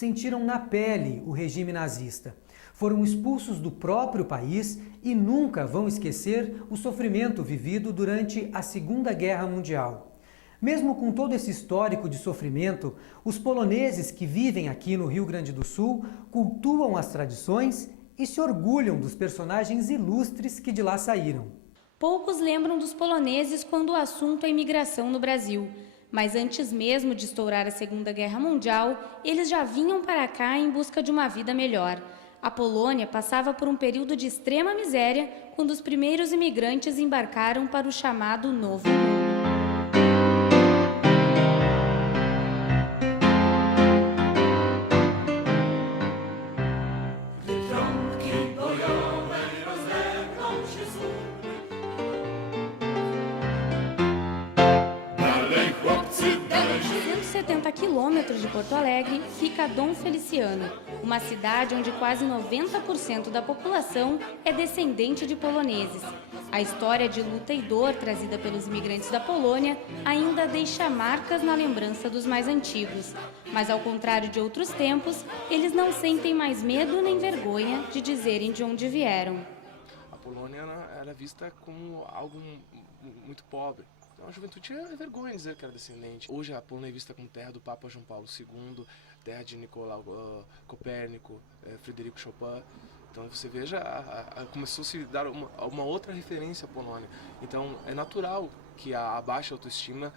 sentiram na pele o regime nazista. Foram expulsos do próprio país e nunca vão esquecer o sofrimento vivido durante a Segunda Guerra Mundial. Mesmo com todo esse histórico de sofrimento, os poloneses que vivem aqui no Rio Grande do Sul cultuam as tradições e se orgulham dos personagens ilustres que de lá saíram. Poucos lembram dos poloneses quando o assunto é imigração no Brasil. Mas antes mesmo de estourar a Segunda Guerra Mundial, eles já vinham para cá em busca de uma vida melhor. A Polônia passava por um período de extrema miséria quando os primeiros imigrantes embarcaram para o chamado Novo Mundo. A 170 quilômetros de Porto Alegre fica Dom Feliciano, uma cidade onde quase 90% da população é descendente de poloneses. A história de luta e dor trazida pelos imigrantes da Polônia ainda deixa marcas na lembrança dos mais antigos. Mas, ao contrário de outros tempos, eles não sentem mais medo nem vergonha de dizerem de onde vieram. A Polônia era vista como algo muito pobre. A juventude tinha vergonha de dizer que era descendente. Hoje a Polônia é vista como terra do Papa João Paulo II, terra de Nicolau Copérnico, Frederico Chopin. Então você veja, começou a se dar uma outra referência à Polônia. Então é natural que a baixa autoestima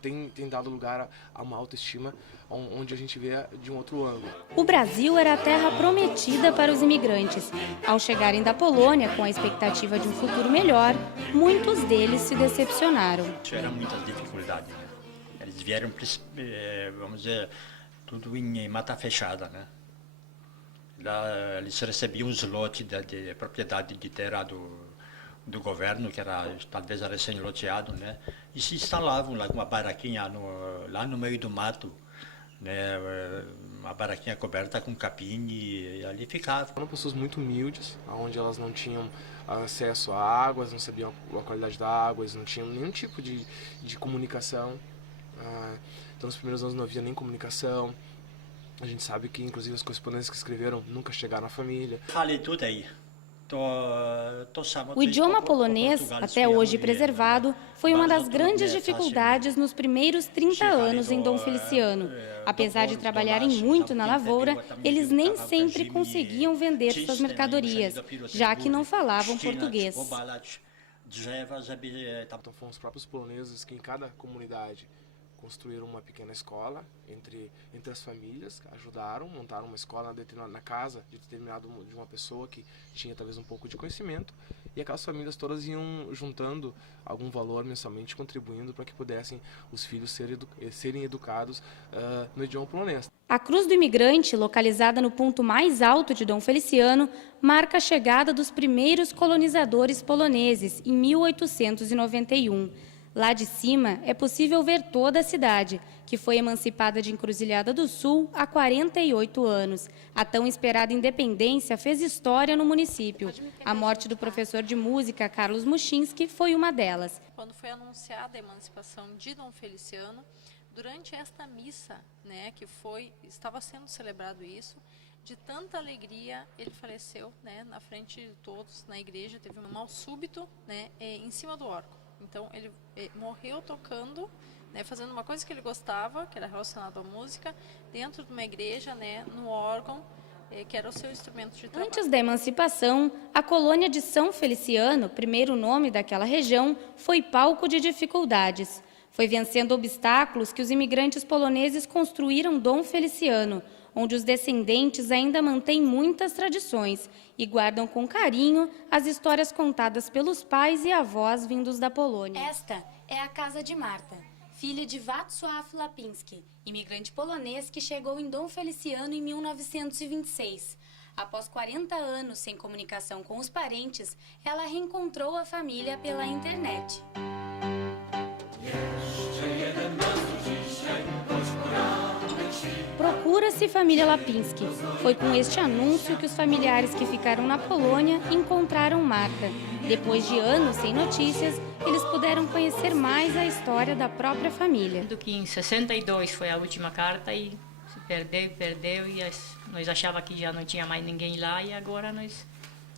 tem dado lugar a uma autoestima onde a gente vê de um outro ângulo. O Brasil era a terra prometida para os imigrantes. Ao chegarem da Polônia com a expectativa de um futuro melhor, muitos deles se decepcionaram. Tiveram muitas dificuldades, né? Eles vieram, vamos dizer, tudo em mata fechada, né? Lá eles recebiam os lotes de propriedade de terra do governo, que era talvez recém-loteado, né? E se instalavam lá com uma baraquinha lá no meio do mato, né? Uma baraquinha coberta com capim e ali ficavam. Eram pessoas muito humildes, onde elas não tinham acesso a águas, não sabiam a qualidade da água, eles não tinham nenhum tipo de comunicação. Então nos primeiros anos não havia nem comunicação. A gente sabe que inclusive as correspondências que escreveram nunca chegaram à família. Falei tudo aí. O idioma polonês, até hoje preservado, foi uma das grandes dificuldades nos primeiros 30 anos em Dom Feliciano. Apesar de trabalharem muito na lavoura, eles nem sempre conseguiam vender suas mercadorias, já que não falavam português. Então foram os próprios poloneses que em cada comunidade construíram uma pequena escola entre as famílias, ajudaram, montaram uma escola na casa de uma pessoa que tinha talvez um pouco de conhecimento, e aquelas famílias todas iam juntando algum valor mensalmente, contribuindo para que pudessem os filhos serem educados no idioma polonês. A Cruz do Imigrante, localizada no ponto mais alto de Dom Feliciano, marca a chegada dos primeiros colonizadores poloneses em 1891. Lá de cima é possível ver toda a cidade, que foi emancipada de Encruzilhada do Sul há 48 anos. A tão esperada independência fez história no município. A morte do professor de música Carlos Muchinski foi uma delas. Quando foi anunciada a emancipação de Dom Feliciano, durante esta missa, né, estava sendo celebrado isso, de tanta alegria, ele faleceu, né, na frente de todos, na igreja, teve um mal súbito, né, em cima do órgão. Então ele morreu tocando, né, fazendo uma coisa que ele gostava, que era relacionada à música, dentro de uma igreja, né, no órgão, que era o seu instrumento de trabalho. Antes da emancipação, a colônia de São Feliciano, primeiro nome daquela região, foi palco de dificuldades. Foi vencendo obstáculos que os imigrantes poloneses construíram Dom Feliciano, onde os descendentes ainda mantêm muitas tradições e guardam com carinho as histórias contadas pelos pais e avós vindos da Polônia. Esta é a casa de Marta, filha de Wacław Lapinski, imigrante polonês que chegou em Dom Feliciano em 1926. Após 40 anos sem comunicação com os parentes, ela reencontrou a família pela internet. Procura-se família Lapinski. Foi com este anúncio que os familiares que ficaram na Polônia encontraram Marta. Depois de anos sem notícias, eles puderam conhecer mais a história da própria família. Do que em 62 foi a última carta e perdeu e nós achávamos que já não tinha mais ninguém lá e agora nós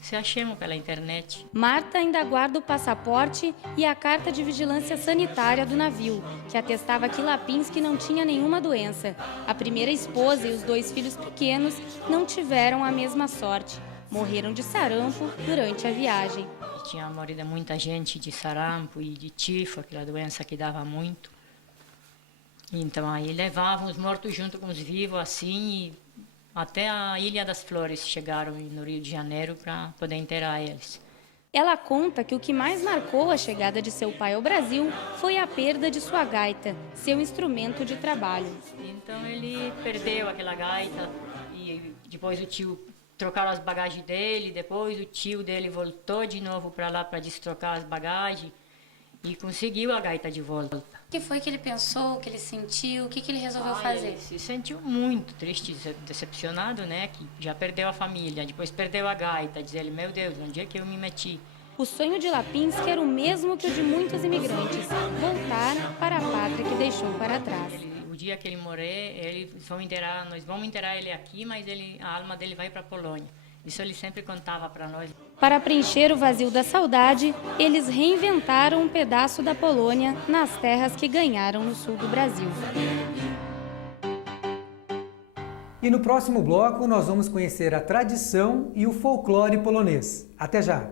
se achamos pela internet. Marta ainda guarda o passaporte e a carta de vigilância sanitária do navio, que atestava que Lapinski não tinha nenhuma doença. A primeira esposa e os 2 filhos pequenos não tiveram a mesma sorte. Morreram de sarampo durante a viagem. Tinha morrido muita gente de sarampo e de tifo, aquela doença que dava muito. Então aí levavam os mortos junto com os vivos assim e até a Ilha das Flores chegaram no Rio de Janeiro para poder enterrar eles. Ela conta que o que mais marcou a chegada de seu pai ao Brasil foi a perda de sua gaita, seu instrumento de trabalho. Então ele perdeu aquela gaita e depois o tio trocaram as bagagens dele, depois o tio dele voltou de novo para lá para destrocar as bagagens e conseguiu a gaita de volta. O que foi que ele pensou, o que ele sentiu, o que ele resolveu fazer? Ele se sentiu muito triste, decepcionado, né? Que já perdeu a família, depois perdeu a gaita. Diz ele, meu Deus, onde é que eu me meti? O sonho de Lapinski era o mesmo que o de muitos imigrantes, voltar para a pátria que deixou para trás. O dia que ele morrer, nós vamos enterrar ele aqui, mas a alma dele vai para a Polônia. Isso ele sempre contava para nós. Para preencher o vazio da saudade, eles reinventaram um pedaço da Polônia nas terras que ganharam no sul do Brasil. E no próximo bloco nós vamos conhecer a tradição e o folclore polonês. Até já!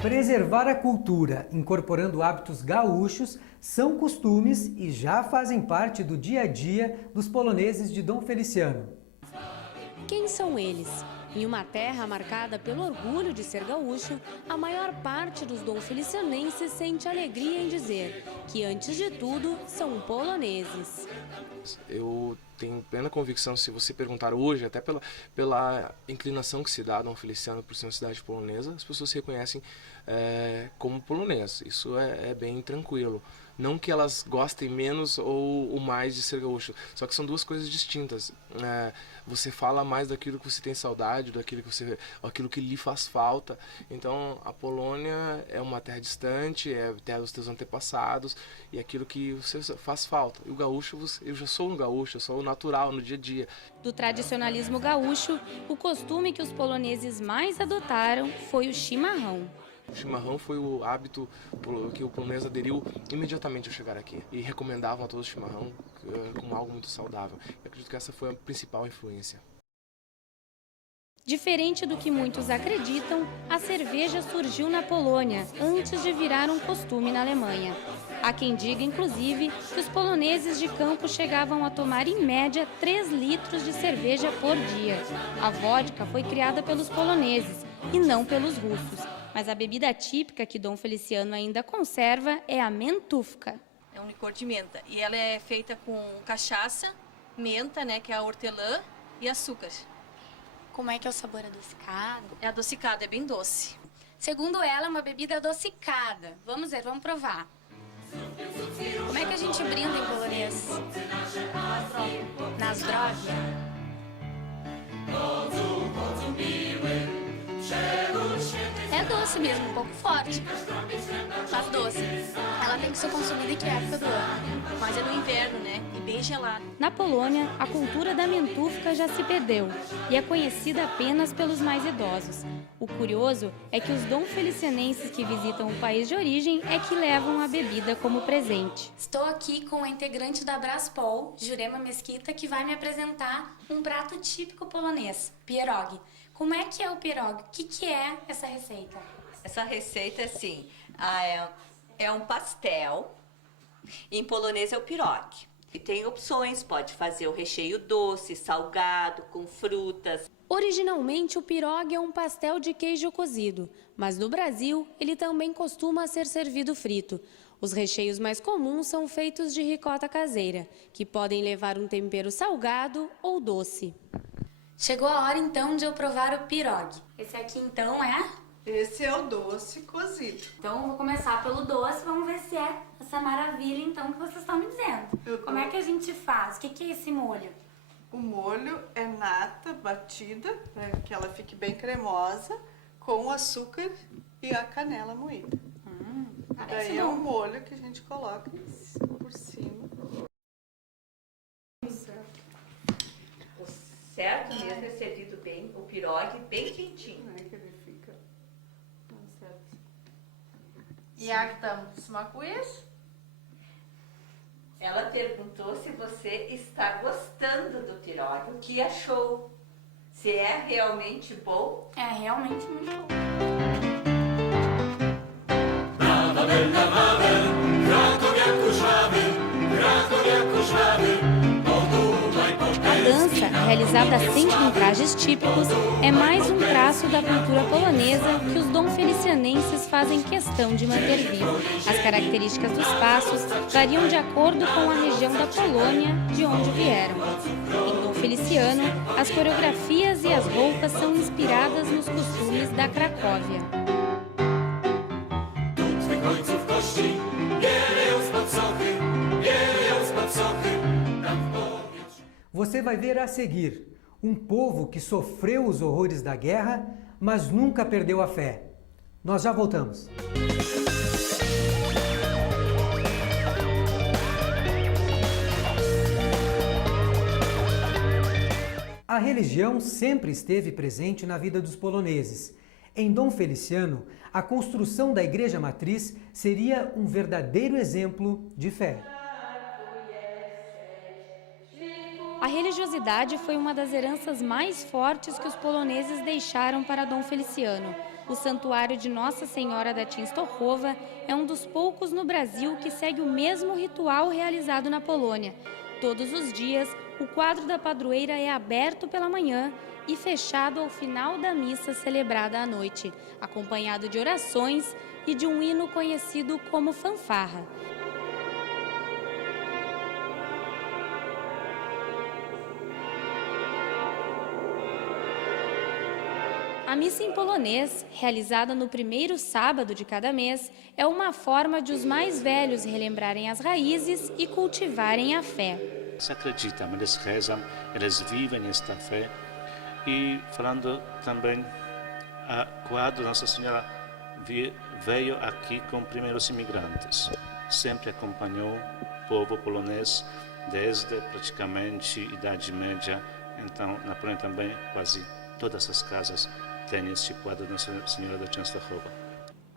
Preservar a cultura, incorporando hábitos gaúchos, são costumes e já fazem parte do dia a dia dos poloneses de Dom Feliciano. Quem são eles? Em uma terra marcada pelo orgulho de ser gaúcho, a maior parte dos domfelicianenses sente alegria em dizer que, antes de tudo, são poloneses. Eu tenho plena convicção, se você perguntar hoje, até pela inclinação que se dá a Dom Feliciano por ser uma cidade polonesa, as pessoas se reconhecem como polonês. Isso é bem tranquilo. Não que elas gostem menos ou mais de ser gaúcho, só que são duas coisas distintas. Você fala mais daquilo que você tem saudade, aquilo que lhe faz falta. Então, a Polônia é uma terra distante, é a terra dos teus antepassados, e aquilo que você faz falta. E o gaúcho, eu já sou um gaúcho, eu sou o natural no dia a dia. Do tradicionalismo gaúcho, o costume que os poloneses mais adotaram foi o chimarrão. O chimarrão foi o hábito que o polonês aderiu imediatamente ao chegar aqui. E recomendavam a todos o chimarrão como algo muito saudável. Eu acredito que essa foi a principal influência. Diferente do que muitos acreditam, a cerveja surgiu na Polônia antes de virar um costume na Alemanha. Há quem diga, inclusive, que os poloneses de campo chegavam a tomar em média 3 litros de cerveja por dia. A vodka foi criada pelos poloneses e não pelos russos. Mas a bebida típica que Dom Feliciano ainda conserva é a mentufka. É um licor de menta e ela é feita com cachaça, menta, né, que é a hortelã, e açúcar. Como é que é o sabor adocicado? É adocicado, é bem doce. Segundo ela, é uma bebida adocicada. Vamos ver, vamos provar. Como é que a gente brinda em polonês? Nas drogas. É doce mesmo, um pouco forte. Mas doce. Ela tem que ser consumida em que época do ano? Mas é no inverno, né? E bem gelado. Na Polônia, a cultura da mentufka já se perdeu e é conhecida apenas pelos mais idosos. O curioso é que os domfelicianenses que visitam o país de origem é que levam a bebida como presente. Estou aqui com a integrante da Braspol, Jurema Mesquita, que vai me apresentar um prato típico polonês, pierogi. Como é que é o pierogi? O que é essa receita? Essa receita, assim, é um pastel, em polonês é o pierogi. E tem opções, pode fazer o recheio doce, salgado, com frutas. Originalmente, o pierogi é um pastel de queijo cozido, mas no Brasil ele também costuma ser servido frito. Os recheios mais comuns são feitos de ricota caseira, que podem levar um tempero salgado ou doce. Chegou a hora então de eu provar o pierogi. Esse aqui então é? Esse é o doce cozido. Então eu vou começar pelo doce, vamos ver se é essa maravilha então que vocês estão me dizendo. Como é que a gente faz? O que é esse molho? O molho é nata batida, para que ela fique bem cremosa, com açúcar e a canela moída. Daí é um molho que a gente coloca por cima. O certo mesmo é servido bem, o pirogue bem quentinho. Não é que ele fica... certo. Jak tam smakujesz? Ela perguntou se você está gostando do pirogue, o que achou? Se é realmente bom? É realmente muito bom. A dança, realizada sempre em trajes típicos, é mais um traço da cultura polonesa que os donfelicianenses fazem questão de manter vivo. As características dos passos variam de acordo com a região da Polônia de onde vieram. Em Dom Feliciano, as coreografias e as roupas são inspiradas nos costumes da Cracóvia. Você vai ver a seguir um povo que sofreu os horrores da guerra, mas nunca perdeu a fé. Nós já voltamos. A religião sempre esteve presente na vida dos poloneses. Em Dom Feliciano, a construção da Igreja Matriz seria um verdadeiro exemplo de fé. A religiosidade foi uma das heranças mais fortes que os poloneses deixaram para Dom Feliciano. O Santuário de Nossa Senhora da Częstochowa é um dos poucos no Brasil que segue o mesmo ritual realizado na Polônia. Todos os dias, o quadro da padroeira é aberto pela manhã e fechado ao final da missa celebrada à noite, acompanhado de orações e de um hino conhecido como fanfarra. A missa em polonês, realizada no primeiro sábado de cada mês, é uma forma de os mais velhos relembrarem as raízes e cultivarem a fé. Se acreditam, eles rezam, eles vivem esta fé. E falando também, quando Nossa Senhora veio aqui com primeiros imigrantes, sempre acompanhou o povo polonês desde praticamente a Idade Média. Então, na Polônia também, quase todas as casas tem este quadro da Nossa Senhora da Częstochowa.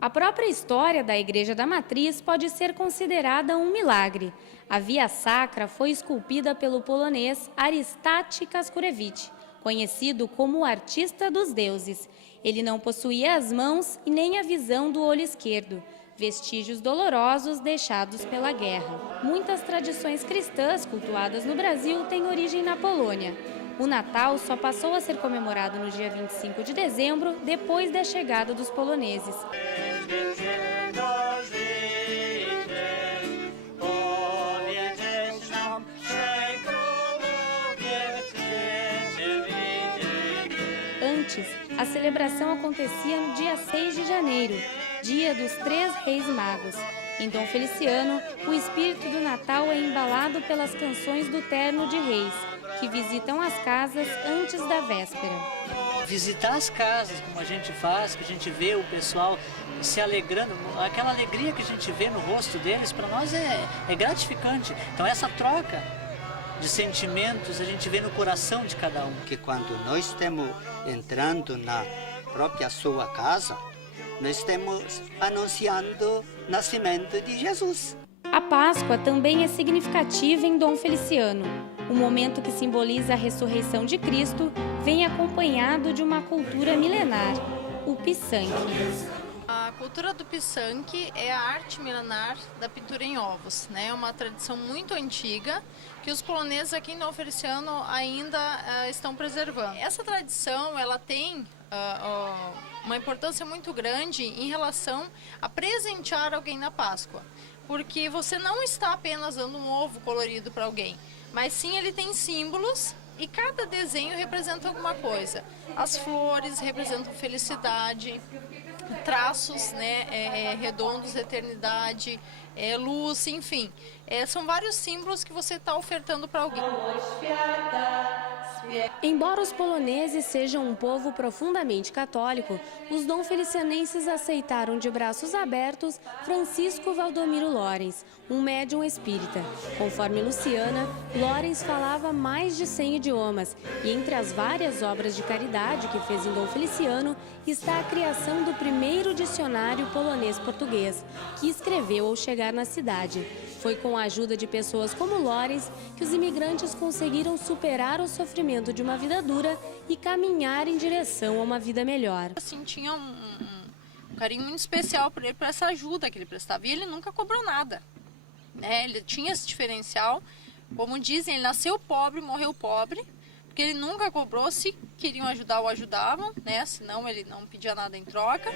A própria história da Igreja da Matriz pode ser considerada um milagre. A Via Sacra foi esculpida pelo polonês Aristach Kaskurewicz, conhecido como o artista dos deuses. Ele não possuía as mãos e nem a visão do olho esquerdo, vestígios dolorosos deixados pela guerra. Muitas tradições cristãs cultuadas no Brasil têm origem na Polônia. O Natal só passou a ser comemorado no dia 25 de dezembro, depois da chegada dos poloneses. Antes, a celebração acontecia no dia 6 de janeiro, dia dos Três Reis Magos. Em Dom Feliciano, o espírito do Natal é embalado pelas canções do Terno de Reis, que visitam as casas antes da véspera. Visitar as casas, como a gente faz, que a gente vê o pessoal se alegrando, aquela alegria que a gente vê no rosto deles, para nós é gratificante. Então essa troca de sentimentos a gente vê no coração de cada um. Que quando nós estamos entrando na própria sua casa, nós estamos anunciando o nascimento de Jesus. A Páscoa também é significativa em Dom Feliciano. O momento que simboliza a ressurreição de Cristo vem acompanhado de uma cultura milenar, o pisanque. A cultura do pisanque é a arte milenar da pintura em ovos, né? É uma tradição muito antiga que os poloneses aqui em Dom Feliciano ainda estão preservando. Essa tradição ela tem uma importância muito grande em relação a presentear alguém na Páscoa, porque você não está apenas dando um ovo colorido para alguém, mas sim ele tem símbolos e cada desenho representa alguma coisa. As flores representam felicidade, traços, né, redondos, eternidade, luz, enfim. São vários símbolos que você está ofertando para alguém. Embora os poloneses sejam um povo profundamente católico, os dom-felicianenses aceitaram de braços abertos Francisco Valdomiro Lorenz, um médium espírita. Conforme Luciana, Lorenz falava mais de 100 idiomas e entre as várias obras de caridade que fez em Dom Feliciano está a criação do primeiro dicionário polonês-português, que escreveu ao chegar na cidade. Foi com a ajuda de pessoas como Lorenz que os imigrantes conseguiram superar o sofrimento de uma vida dura e caminhar em direção a uma vida melhor. Assim, tinha um carinho muito especial por ele, por essa ajuda que ele prestava. E ele nunca cobrou nada, né? Ele tinha esse diferencial. Como dizem, ele nasceu pobre, morreu pobre, porque ele nunca cobrou. Se queriam ajudar, o ajudavam, né? Senão ele não pedia nada em troca.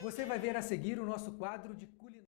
Você vai ver a seguir o nosso quadro de culinária.